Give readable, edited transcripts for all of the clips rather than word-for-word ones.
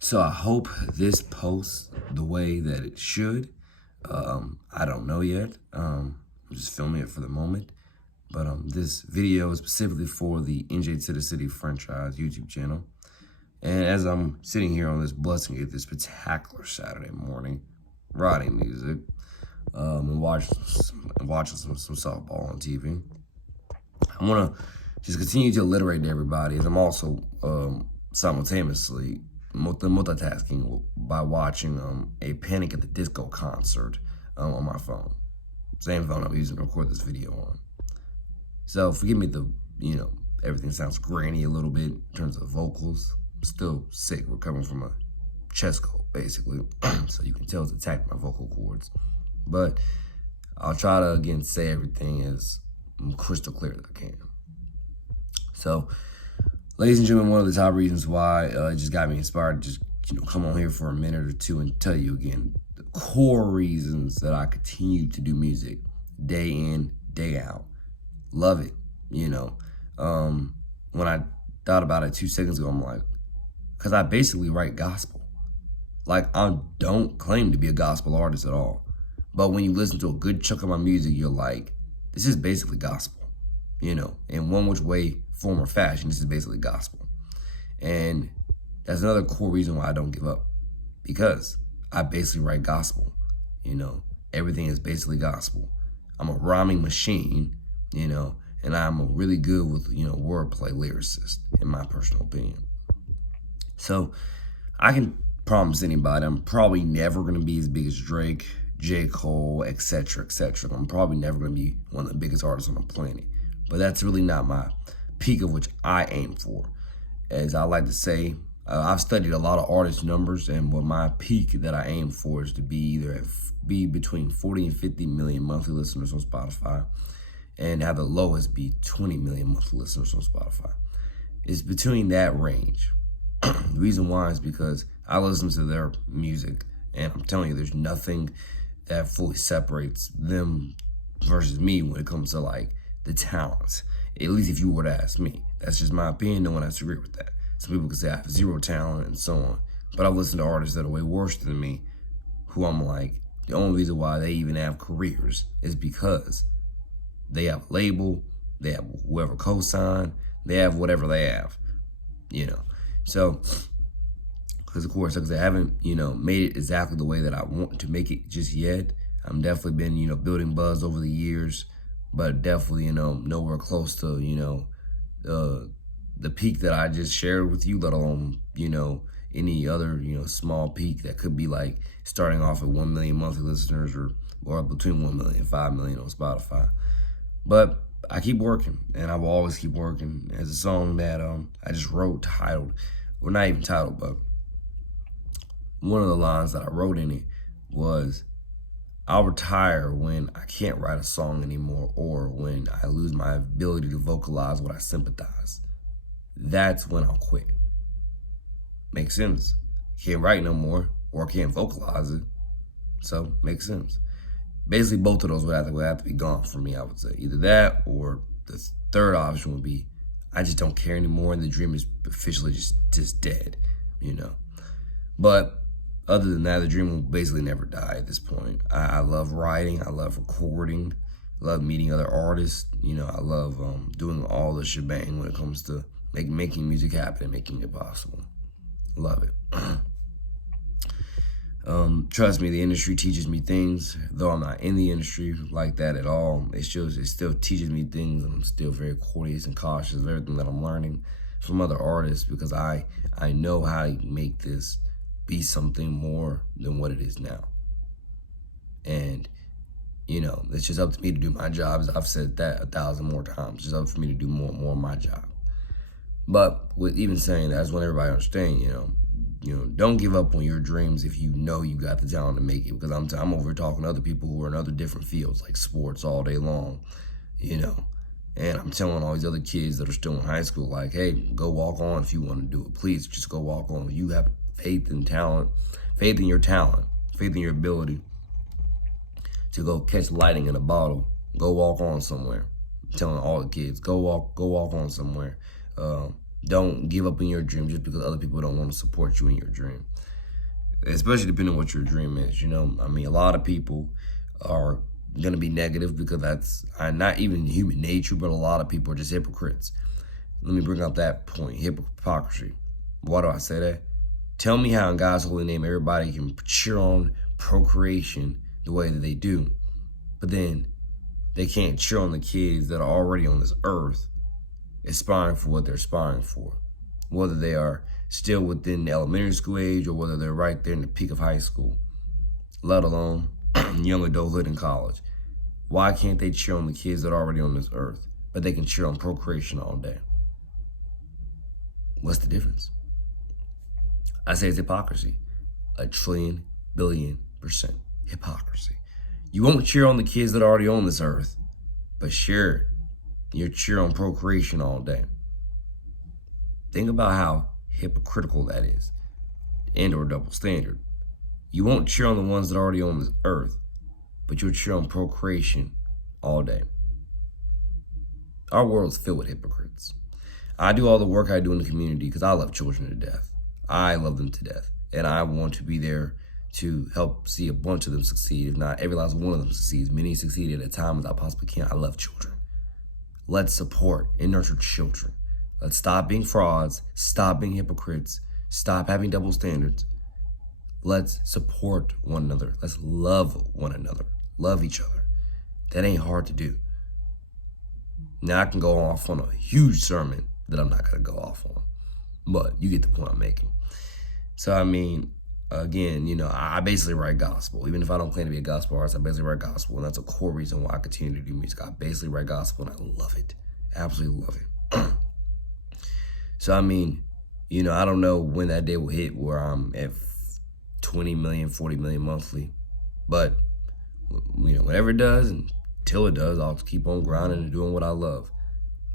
So I hope this posts the way that it should. I don't know yet. I'm just filming it for the moment. But this video is specifically for the NJ to the City franchise YouTube channel. And as I'm sitting here on this blessing of this spectacular Saturday morning, riding music, and watching some softball on TV, I want to just continue to alliterate to everybody as I'm also simultaneously multitasking by watching a Panic at the Disco concert on my phone. Same phone I'm using to record this video on. So forgive me everything sounds grainy a little bit in terms of vocals. I'm still sick, recovering from a chest cold, basically. So you can tell it's attacked my vocal cords. But I'll try to, again, say everything as crystal clear as I can. So, ladies and gentlemen, one of the top reasons why it just got me inspired to just come on here for a minute or two and tell you again the core reasons that I continue to do music day in, day out. Love it, When I thought about it 2 seconds ago, I'm like, because I basically write gospel. Like, I don't claim to be a gospel artist at all. But when you listen to a good chunk of my music, you're like, this is basically gospel. In one which way, form, or fashion, this is basically gospel. And that's another core reason why I don't give up. Because I basically write gospel. Everything is basically gospel. I'm a rhyming machine, and I'm really good with, wordplay lyricist, in my personal opinion. So I can promise anybody I'm probably never going to be as big as Drake, J. Cole, etc., etc. I'm probably never going to be one of the biggest artists on the planet. But that's really not my peak of which I aim for. As I like to say, I've studied a lot of artist numbers, and what my peak that I aim for is to be between 40 and 50 million monthly listeners on Spotify, and have the lowest be 20 million monthly listeners on Spotify. It's between that range. The reason why is because I listen to their music, and I'm telling you, there's nothing that fully separates them versus me when it comes to like the talents. At least if you were to ask me. That's just my opinion. No one has to agree with that. Some people could say I have zero talent and so on. But I've listened to artists that are way worse than me, who I'm like, the only reason why they even have careers is because they have a label, they have whoever co-signed, they have whatever they have, So, because of course, because I haven't, made it exactly the way that I want to make it just yet. I'm definitely been, building buzz over the years, but definitely, nowhere close to, the peak that I just shared with you, let alone, any other, small peak that could be like starting off at 1 million monthly listeners or between 1 million and 5 million on Spotify. But I keep working, and I will always keep working. As a song that I just wrote titled, well, not even titled, but one of the lines that I wrote in it was, I'll retire when I can't write a song anymore, or when I lose my ability to vocalize what I sympathize. That's when I'll quit. Makes sense. Can't write no more, or can't vocalize it. So, makes sense. Basically, both of those would have to be gone for me, I would say. Either that, or the third option would be, I just don't care anymore, and the dream is officially just dead, But other than that, the dream will basically never die at this point. I love writing, I love recording, I love meeting other artists. I love doing all the shebang when it comes to making music happen and making it possible. Love it. Trust me, the industry teaches me things, though I'm not in the industry like that at all. It still teaches me things. I'm still very courteous and cautious of everything that I'm learning from other artists, because I know how to make this be something more than what it is now. And, it's just up to me to do my job. As I've said that 1,000 more times. It's just up for me to do more of my job. But with even saying that, I just want everybody to understand, don't give up on your dreams if you know you got the talent to make it. Because I'm over talking to other people who are in other different fields, like sports, all day long, And I'm telling all these other kids that are still in high school, like, hey, go walk on if you want to do it. Please, just go walk on. You have faith in talent, faith in your talent, faith in your ability to go catch lightning in a bottle. Go walk on somewhere. I'm telling all the kids, go walk on somewhere. Don't give up in your dream just because other people don't want to support you in your dream. Especially depending on what your dream is. You know, I mean, a lot of people are going to be negative because that's not even human nature, but a lot of people are just hypocrites. Let me bring up that point, hypocrisy. Why do I say that? Tell me how in God's holy name everybody can cheer on procreation the way that they do, but then they can't cheer on the kids that are already on this earth aspiring for what they're aspiring for, whether they are still within the elementary school age or whether they're right there in the peak of high school, let alone young adulthood and college. Why can't they cheer on the kids that are already on this earth, but they can cheer on procreation all day? What's the difference? I say it's hypocrisy. 1,000,000,000,000% hypocrisy. You won't cheer on the kids that are already on this earth, but sure, you cheer on procreation all day. Think about how hypocritical that is, and or double standard. You won't cheer on the ones that are already on this earth, but you'll cheer on procreation all day. Our world's filled with hypocrites. I do all the work I do in the community because I love children to death. I love them to death, and I want to be there to help see a bunch of them succeed. If not every last one of them succeeds, many succeed at a time as I possibly can. I love children. Let's support and nurture children. Let's stop being frauds, stop being hypocrites, stop having double standards. Let's support one another. Let's love one another. Love each other. That ain't hard to do. Now I can go off on a huge sermon that I'm not going to go off on, but you get the point I'm making. So, I mean, again, you know, I basically write gospel. Even if I don't claim to be a gospel artist, I basically write gospel, and that's a core reason why I continue to do music. I basically write gospel, and I love it. Absolutely love it. So, I mean, you know, I don't know when that day will hit where I'm at 20 million, 40 million monthly, but, you know, whenever it does, and until it does, I'll keep on grinding and doing what I love.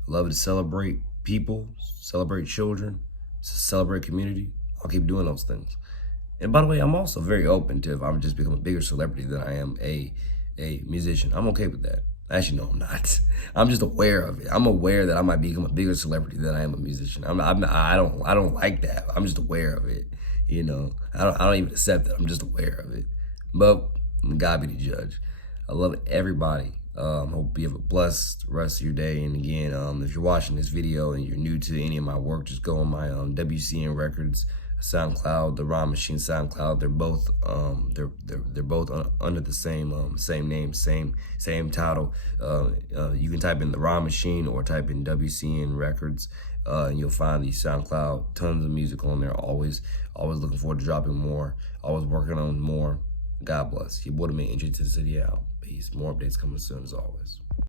I love to celebrate people, celebrate children, celebrate community. I'll keep doing those things. And by the way, I'm also very open to if I'm just become a bigger celebrity than I am a musician. I'm okay with that. Actually, no, I'm not. I'm just aware of it. I'm aware that I might become a bigger celebrity than I am a musician. I don't like that. I'm just aware of it. You know, I don't even accept it. I'm just aware of it. But God be the judge. I love everybody. Hope you have a blessed rest of your day. And again, if you're watching this video and you're new to any of my work, just go on my WCN Records SoundCloud, the Rhyme Machine SoundCloud. They're both they're both under the same name, same title. You can type in the Rhyme Machine or type in WCN Records, and you'll find the SoundCloud. Tons of music on there. Always looking forward to dropping more. Always working on more. God bless. Your boy, the man, Entry to the City out. Peace. More updates coming soon as always.